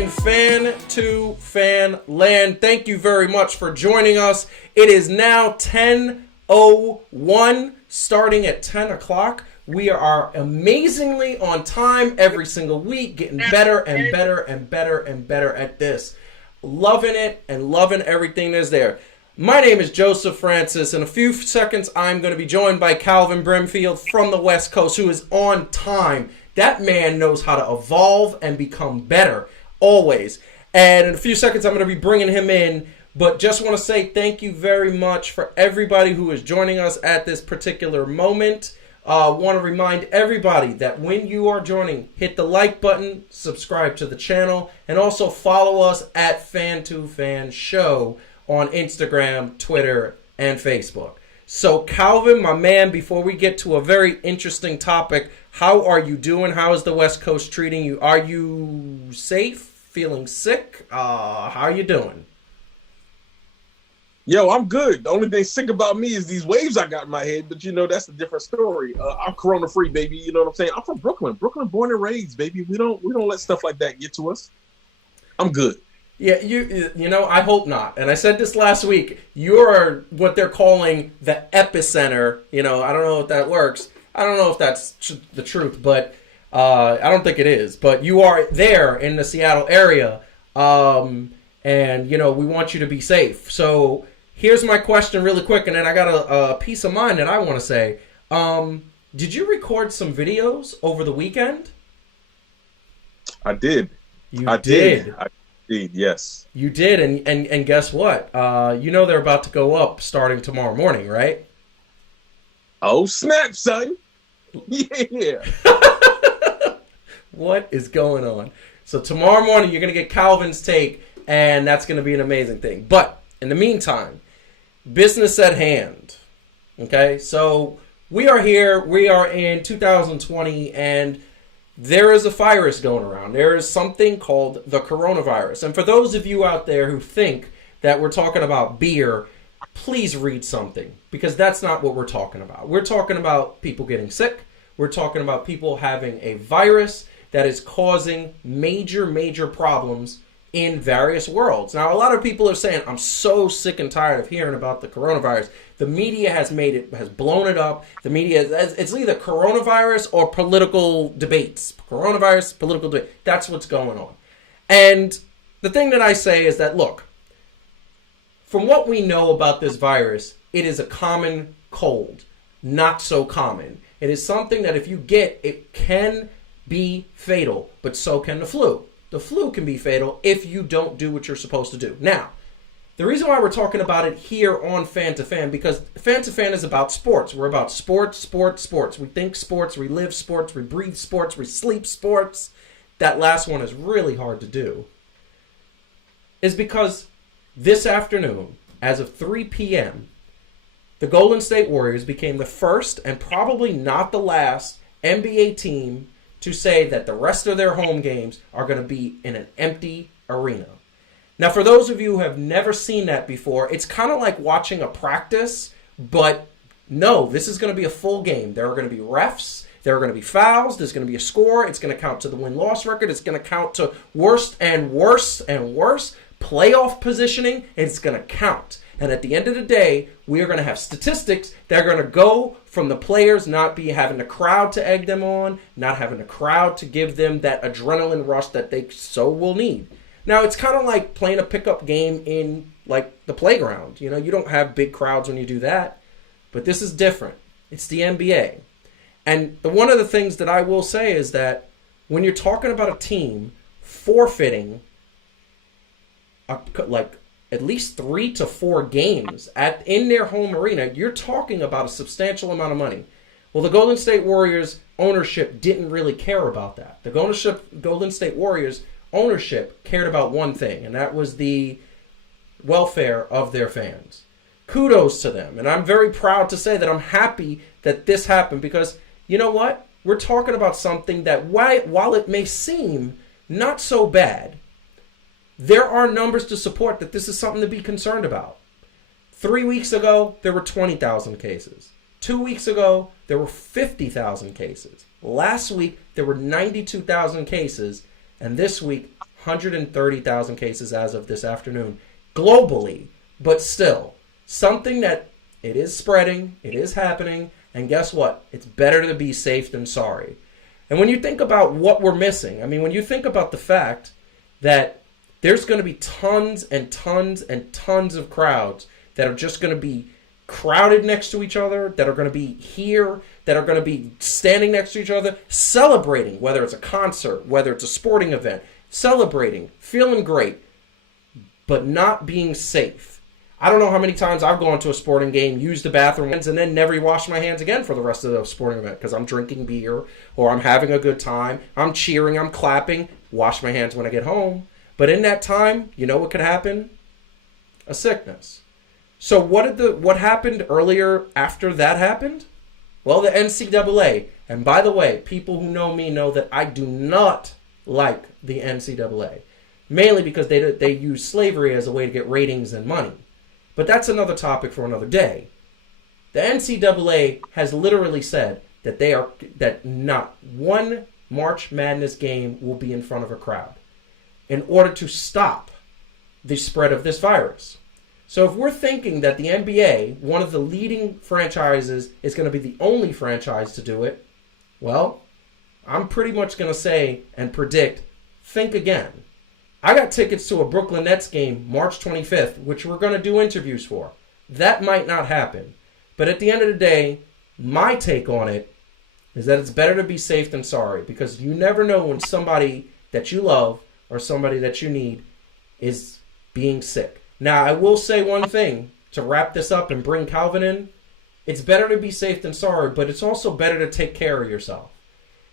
in Fan2Fan land. Thank you very much for joining us. It is now 10:01, starting at 10 o'clock. We are amazingly on time every single week, getting better and better and better and better at this. Loving it and loving everything that's there. My name is Joseph Francis. In a few seconds, I'm going to be joined by Calvin Brimfield from the West Coast, who is on time. That man knows how to evolve and become better, always. And in a few seconds, I'm going to be bringing him in. But just want to say thank you very much for everybody who is joining us at this particular moment. Want to remind everybody that when you are joining, hit the like button, subscribe to the channel, and also follow us at Fan2Fan Show on Instagram, Twitter, and Facebook. So Calvin, my man, before we get to a very interesting topic, how are you doing? How is the West Coast treating you? Are you safe? Feeling sick? How are you doing? Yo, I'm good. The only thing sick about me is these waves I got in my head, but that's a different story. I'm corona free, baby. You know what I'm saying? I'm from Brooklyn. Brooklyn born and raised, baby. We don't let stuff like that get to us. I'm good. Yeah, I hope not. And I said this last week. You're what they're calling the epicenter. I don't know if that works. I don't know if that's the truth, but I don't think it is. But you are there in the Seattle area, and we want you to be safe. So here's my question really quick, and then I got a peace of mind that I want to say. Did you record some videos over the weekend? I did. I did. I did, yes. You did, and guess what? They're about to go up starting tomorrow morning, right? Oh, snap, son. Yeah. What is going on? So tomorrow morning, you're going to get Calvin's take, and that's going to be an amazing thing. But in the meantime, business at hand. Okay? So we are here. We are in 2020, and there is a virus going around. There is something called the coronavirus. And for those of you out there who think that we're talking about beer, please read something, because that's not what we're talking about. We're talking about people getting sick. We're talking about people having a virus that is causing major, major problems in various worlds. Now, a lot of people are saying, I'm so sick and tired of hearing about the coronavirus. The media has blown it up. The media, it's either coronavirus or political debates. Coronavirus, political debate. That's what's going on. And the thing that I say is that, look, from what we know about this virus, it is a common cold, not so common. It is something that if you get, it can be fatal, but so can the flu. The flu can be fatal if you don't do what you're supposed to do. Now, the reason why we're talking about it here on Fan2Fan, because Fan2Fan is about sports. We're about sports, sports, sports. We think sports, we live sports, we breathe sports, we sleep sports. That last one is really hard to do. Is because this afternoon, as of 3 p.m., the Golden State Warriors became the first and probably not the last NBA team to say that the rest of their home games are going to be in an empty arena. Now, for those of you who have never seen that before, it's kind of like watching a practice, but no, this is going to be a full game. There are going to be refs. There are going to be fouls. There's going to be a score. It's going to count to the win-loss record. It's going to count to worst and worse and worse playoff positioning. It's going to count. And at the end of the day, we are going to have statistics that are going to go from the players not having the crowd to egg them on, not having the crowd to give them that adrenaline rush that they so will need. Now, it's kind of like playing a pickup game in, like, the playground. You don't have big crowds when you do that. But this is different. It's the NBA. And one of the things that I will say is that when you're talking about a team forfeiting, at least 3 to 4 games in their home arena, you're talking about a substantial amount of money. Well, the Golden State Warriors ownership didn't really care about that. The Golden State Warriors ownership cared about one thing, and that was the welfare of their fans. Kudos to them, and I'm very proud to say that I'm happy that this happened, because you know what? We're talking about something that, while it may seem not so bad, there are numbers to support that this is something to be concerned about. 3 weeks ago, there were 20,000 cases. 2 weeks ago, there were 50,000 cases. Last week, there were 92,000 cases. And this week, 130,000 cases as of this afternoon globally, but still something that it is spreading, it is happening, and guess what? It's better to be safe than sorry. And when you think about what we're missing, I mean, when you think about the fact that there's going to be tons and tons and tons of crowds that are just going to be crowded next to each other, that are going to be here, that are going to be standing next to each other, celebrating, whether it's a concert, whether it's a sporting event, celebrating, feeling great, but not being safe. I don't know how many times I've gone to a sporting game, used the bathroom, and then never washed my hands again for the rest of the sporting event because I'm drinking beer or I'm having a good time, I'm cheering, I'm clapping, wash my hands when I get home. But in that time, you know what could happen? A sickness. So what happened earlier after that happened? Well, the NCAA, and by the way, people who know me know that I do not like the NCAA, mainly because they use slavery as a way to get ratings and money. But that's another topic for another day. The NCAA has literally said that not one March Madness game will be in front of a crowd in order to stop the spread of this virus. So if we're thinking that the NBA, one of the leading franchises, is going to be the only franchise to do it, well, I'm pretty much going to say and predict, think again. I got tickets to a Brooklyn Nets game March 25th, which we're going to do interviews for. That might not happen. But at the end of the day, my take on it is that it's better to be safe than sorry, because you never know when somebody that you love or somebody that you need is being sick. Now, I will say one thing to wrap this up and bring Calvin in. It's better to be safe than sorry, but it's also better to take care of yourself.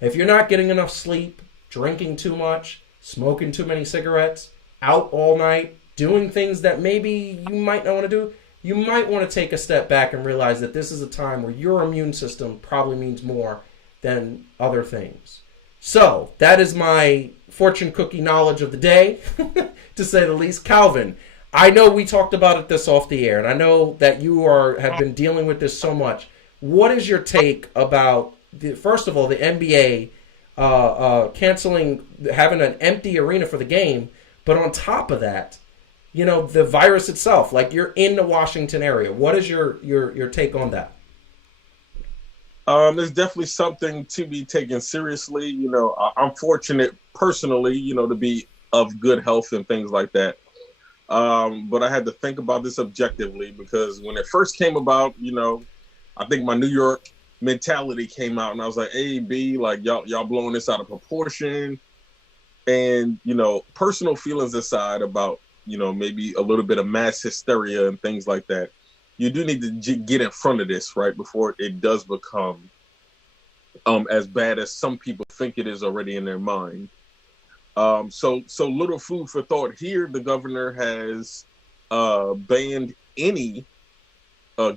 If you're not getting enough sleep, drinking too much, smoking too many cigarettes, out all night, doing things that maybe you might not want to do, you might want to take a step back and realize that this is a time where your immune system probably means more than other things. So, that is my fortune cookie knowledge of the day, to say the least. Calvin, I know we talked about it this off the air, and I know that you have been dealing with this so much. What is your take about, first of all, the NBA canceling, having an empty arena for the game, but on top of that, the virus itself, like you're in the Washington area. What is your take on that? There's definitely something to be taken seriously. I'm fortunate personally, to be of good health and things like that. But I had to think about this objectively, because when it first came about, I think my New York mentality came out, and I was like, A, B, like y'all blowing this out of proportion. And, personal feelings aside about, maybe a little bit of mass hysteria and things like that, you do need to get in front of this, right, before it does become as bad as some people think it is already in their mind. So little food for thought here. The governor has banned any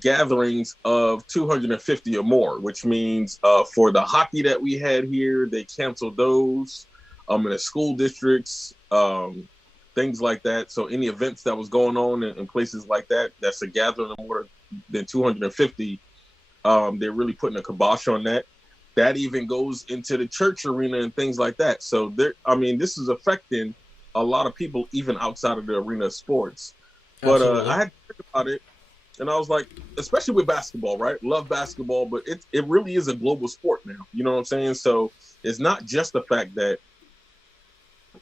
gatherings of 250 or more, which means for the hockey that we had here, they canceled those in the school districts, things like that. So any events that was going on in places like that, that's a gathering of more than 250, they're really putting a kibosh on that. That even goes into the church arena and things like that. So this is affecting a lot of people even outside of the arena of sports. But I had to think about it, and I was like, especially with basketball, right? Love basketball, but it really is a global sport now. You know what I'm saying? So it's not just the fact that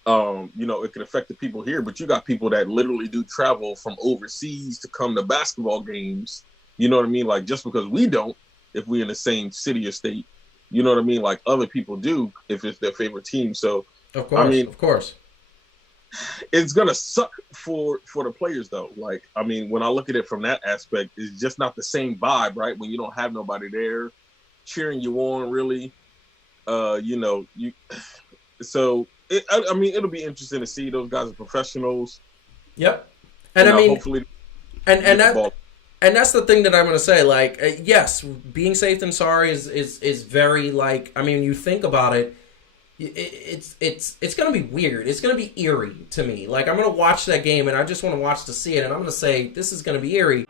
it could affect the people here, but you got people that literally do travel from overseas to come to basketball games. You know what I mean? Like, just because we don't, if we're in the same city or state, you know what I mean? Like, other people do if it's their favorite team. So, of course, it's gonna suck for the players though. Like, when I look at it from that aspect, it's just not the same vibe, right? When you don't have nobody there cheering you on, really. So it'll be interesting to see. Those guys are professionals. Yep, and hopefully, and that's the thing that I'm going to say. Like, yes, being safe than sorry is very, like, you think about it, it's going to be weird. It's going to be eerie to me. Like, I'm going to watch that game, and I just want to watch to see it, and I'm going to say this is going to be eerie.